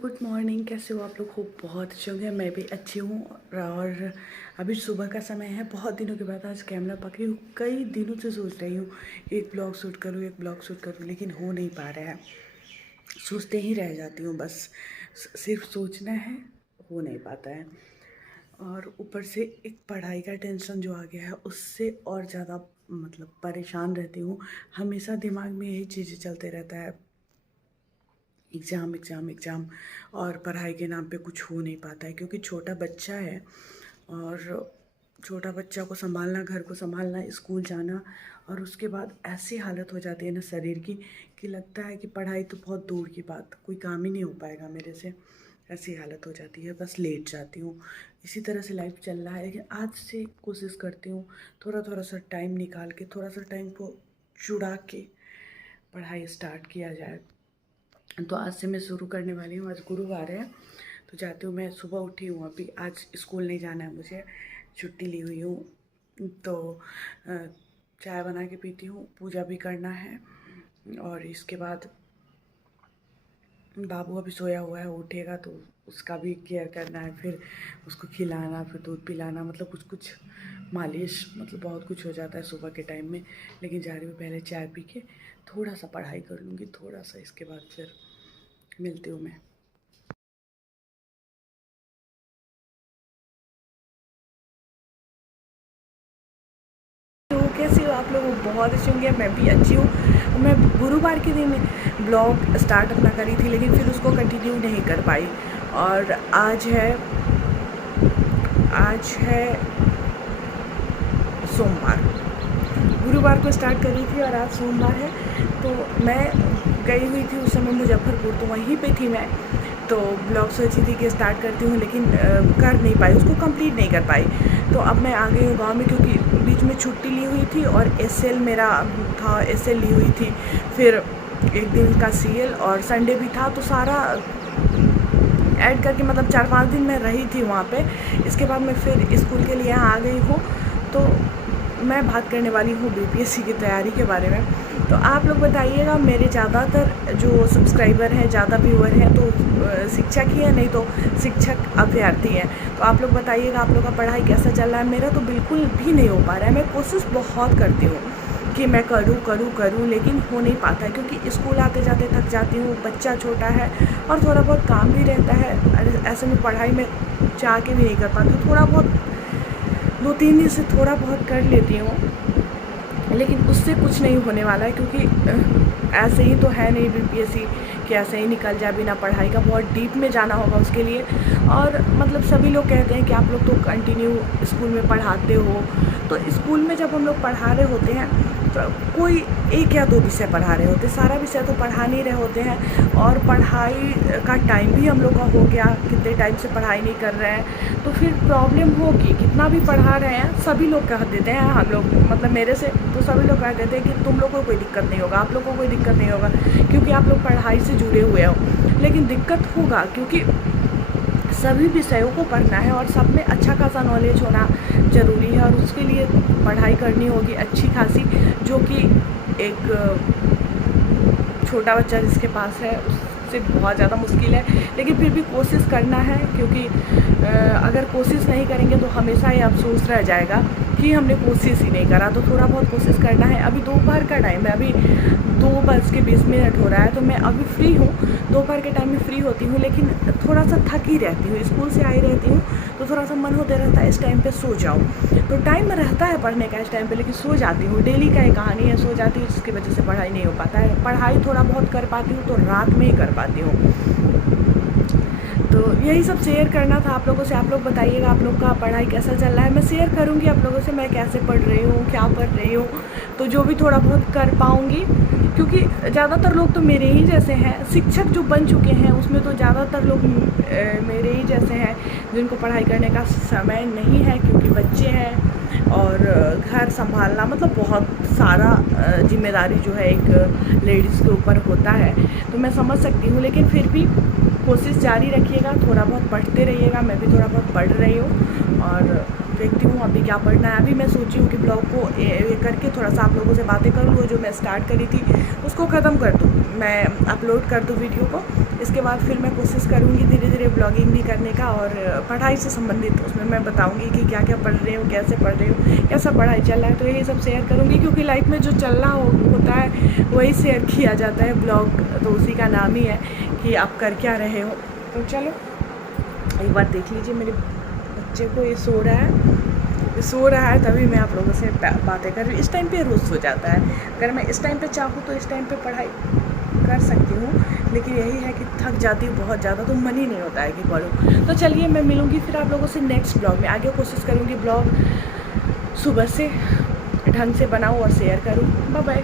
Good morning. कैसे हो आप लोग? खूब बहुत अच्छे होंगे। मैं भी अच्छी हूँ। और अभी सुबह का समय है। बहुत दिनों के बाद आज कैमरा पकड़ी हूँ। कई दिनों से सोच रही हूँ एक ब्लॉग शूट करूँ, एक ब्लॉग शूट करूँ, लेकिन हो नहीं पा रहा है। सोचते ही रह जाती हूँ, बस सिर्फ सोचना है, हो नहीं पाता है। और ऊपर से एक पढ़ाई का टेंशन जो आ गया है, उससे और ज़्यादा मतलब परेशान रहती हूँ। हमेशा दिमाग में यही चीज़ें चलते रहता है, एग्ज़ाम एग्ज़ाम एग्ज़ाम। और पढ़ाई के नाम पे कुछ हो नहीं पाता है, क्योंकि छोटा बच्चा है और छोटा बच्चा को संभालना, घर को संभालना, स्कूल जाना, और उसके बाद ऐसी हालत हो जाती है ना शरीर की कि लगता है कि पढ़ाई तो बहुत दूर की बात, कोई काम ही नहीं हो पाएगा मेरे से। ऐसी हालत हो जाती है, बस लेट जाती हूँ। इसी तरह से लाइफ चल रहा है। लेकिन आज से कोशिश करती हूँ थोड़ा थोड़ा सा टाइम निकाल के, थोड़ा सा टाइम को जुड़ा के पढ़ाई स्टार्ट किया जाए। तो आज से मैं शुरू करने वाली हूँ। आज गुरुवार है तो जाती हूँ। मैं सुबह उठी हूँ, अभी आज स्कूल नहीं जाना है मुझे, छुट्टी ली हुई हूँ। तो चाय बना के पीती हूँ, पूजा भी करना है। और इसके बाद बाबू अभी सोया हुआ है, उठेगा तो उसका भी केयर करना है, फिर उसको खिलाना, फिर दूध पिलाना, मतलब कुछ कुछ मालिश, मतलब बहुत कुछ हो जाता है सुबह के टाइम में। लेकिन जा रही हूँ, पहले चाय पी के थोड़ा सा पढ़ाई कर लूँगी, थोड़ा सा। इसके बाद फिर मिलती हूँ मैं। तो कैसे हो आप लोग? बहुत अच्छे होंगे। मैं भी अच्छी हूँ। मैं गुरुवार के दिन ब्लॉग स्टार्ट अपना करी थी, लेकिन फिर उसको कंटिन्यू नहीं कर पाई। और आज है सोमवार। गुरुवार को स्टार्ट करी थी और आज सोमवार है। तो मैं गई हुई थी उस समय मुजफ्फरपुर, तो वहीं पे थी मैं। तो ब्लॉग सोची थी कि स्टार्ट करती हूँ, लेकिन कर नहीं पाई, उसको कंप्लीट नहीं कर पाई। तो अब मैं आ गई हूँ गाँव में, क्योंकि बीच में छुट्टी ली हुई थी और एसएल मेरा था, एसएल ली हुई थी। फिर एक दिन का सीएल और संडे भी था, तो सारा ऐड करके मतलब 4-5 दिन मैं रही थी वहाँ पे। इसके बाद मैं फिर स्कूल के लिए यहाँ आ गई हूँ। तो मैं बात करने वाली हूँ बीपीएससी की तैयारी के बारे में। तो आप लोग बताइएगा, मेरे ज़्यादातर जो सब्सक्राइबर हैं, ज़्यादा व्यूअर हैं, तो शिक्षक ही है, नहीं तो शिक्षक अभ्यर्थी हैं। तो आप लोग बताइएगा आप लोग का पढ़ाई कैसा चल रहा है। मेरा तो बिल्कुल भी नहीं हो पा रहा है। मैं कोशिश बहुत करती हूँ कि मैं करूँ, लेकिन हो नहीं पाता है, क्योंकि स्कूल आते जाते थक जाती हूँ, बच्चा छोटा है और थोड़ा बहुत काम भी रहता है। ऐसे में पढ़ाई में चाह के भी नहीं कर पाती हूँ। थोड़ा बहुत 2-3 दिन से थोड़ा बहुत कर लेती हूँ, लेकिन उससे कुछ नहीं होने वाला है, क्योंकि ऐसे ही तो है नहीं बीपीएससी कि ऐसे ही निकल जाए बिना पढ़ाई का। बहुत डीप में जाना होगा उसके लिए। और मतलब सभी लोग कहते हैं कि आप लोग तो कंटिन्यू स्कूल में पढ़ाते हो। तो स्कूल में जब हम लोग पढ़ा रहे होते हैं तो कोई 1 या 2 विषय पढ़ा रहे होते, सारा विषय तो पढ़ा नहीं रहे होते हैं। और पढ़ाई का टाइम भी हम लोग का हो गया, कितने टाइम से पढ़ाई नहीं कर रहे हैं, तो फिर प्रॉब्लम होगी। कितना भी पढ़ा रहे हैं, सभी लोग कह देते हैं, हम लोग मतलब मेरे से तो सभी लोग कह देते हैं कि तुम लोग को कोई दिक्कत नहीं होगा, आप लोग को कोई दिक्कत नहीं होगा, क्योंकि आप लोग पढ़ाई से जुड़े हुए हो। लेकिन दिक्कत होगा, क्योंकि सभी विषयों को पढ़ना है और सब में अच्छा खासा नॉलेज होना ज़रूरी है। और उसके लिए पढ़ाई करनी होगी अच्छी खासी, जो कि एक छोटा बच्चा जिसके पास है उससे बहुत ज़्यादा मुश्किल है। लेकिन फिर भी कोशिश करना है, क्योंकि अगर कोशिश नहीं करेंगे तो हमेशा ये अफसोस रह जाएगा कि हमने कोशिश ही नहीं करा। तो थोड़ा बहुत कोशिश करना है। अभी दोपहर का टाइम है, अभी 2:20 हो रहा है, तो मैं अभी फ्री हूँ। दोपहर के टाइम में फ्री होती हूँ, लेकिन थोड़ा सा थकी रहती हूँ, स्कूल से आई रहती हूँ, तो थोड़ा सा मन होते रहता है इस टाइम पे सो जाऊँ। तो टाइम रहता है पढ़ने का इस टाइम पे, लेकिन सो जाती हूँ। डेली का एक कहानी है, सो जाती हूँ, जिसकी वजह से पढ़ाई नहीं हो पाता है। पढ़ाई थोड़ा बहुत कर पाती हूँ तो रात में ही कर पाती हूँ। तो यही सब शेयर करना था आप लोगों से। आप लोग बताइएगा आप लोग का पढ़ाई कैसा चल रहा है। मैं शेयर करूँगी आप लोगों से मैं कैसे पढ़ रही हूँ, क्या पढ़ रही हूँ, तो जो भी थोड़ा बहुत कर पाऊँगी। क्योंकि ज़्यादातर लोग तो मेरे ही जैसे हैं, शिक्षक जो बन चुके हैं उसमें तो ज़्यादातर लोग मेरे ही जैसे हैं, जिनको पढ़ाई करने का समय नहीं है, क्योंकि बच्चे हैं और घर संभालना, मतलब बहुत सारा जिम्मेदारी जो है एक लेडीज़ के ऊपर होता है। तो मैं समझ सकती हूँ, लेकिन फिर भी कोशिश जारी रखिएगा, थोड़ा बहुत पढ़ते रहिएगा। मैं भी थोड़ा बहुत पढ़ रही हूँ और देखती हूँ अभी क्या पढ़ना है। अभी मैं सोची हूँ कि ब्लॉग को करके थोड़ा सा आप लोगों से बातें कर लूँ, जो मैं स्टार्ट करी थी उसको ख़त्म कर दूँ, मैं अपलोड कर दूँ वीडियो को। इसके बाद फिर मैं कोशिश करूँगी धीरे धीरे ब्लॉगिंग भी करने का, और पढ़ाई से संबंधित उसमें मैं बताऊँगी कि क्या क्या पढ़ रही हूँ, कैसे पढ़ रही हूँ, कैसा पढ़ाई चल रहा है। तो यही सब शेयर करूँगी, क्योंकि लाइफ में जो चल रहा होता है वही शेयर किया जाता है। ब्लॉग तो उसी का नाम ही है कि आप कर क्या रहे हो। तो चलो एक बार देख लीजिए, मेरे बच्चे को ये सो रहा है तभी मैं आप लोगों से बातें कर रही हूँ। इस टाइम पे रोज़ सो जाता है। अगर मैं इस टाइम पे चाहूँ तो इस टाइम पे पढ़ाई कर सकती हूँ, लेकिन यही है कि थक जाती हूँ बहुत ज़्यादा, तो मन ही नहीं होता है कि पढ़ूँ। तो चलिए मैं मिलूँगी फिर आप लोगों से नेक्स्ट ब्लॉग में। आगे कोशिश करूँगी ब्लॉग सुबह से ढंग से बनाऊँ और शेयर करूँ। Bye bye.